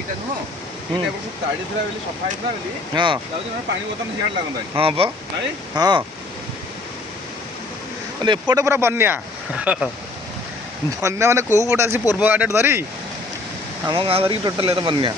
ଏଇଟା ନୁହଁ ଏଇଟା ବର୍ଷ ତାଡ଼ି ଥିଲା ବୋଲି ସଫା ହେଇଥିଲା ବୋଲି ହଁ ଯାଉଛି ନା ପାଣି ବର୍ତ୍ତମାନ ସିଆଡ଼େ ଲାଗନ୍ତାନି। ହଁ ବା ନାଇଁ ହଁ ମାନେ ଏପଟେ ପୁରା ବନ୍ୟା ବନ୍ୟା ମାନେ କେଉଁ ପଟେ ଆସି ପୂର୍ବ ଆଡ଼େ ଧରି ଆମ ଗାଁ ଧରିକି ଟୋଟାଲ ବନ୍ୟା।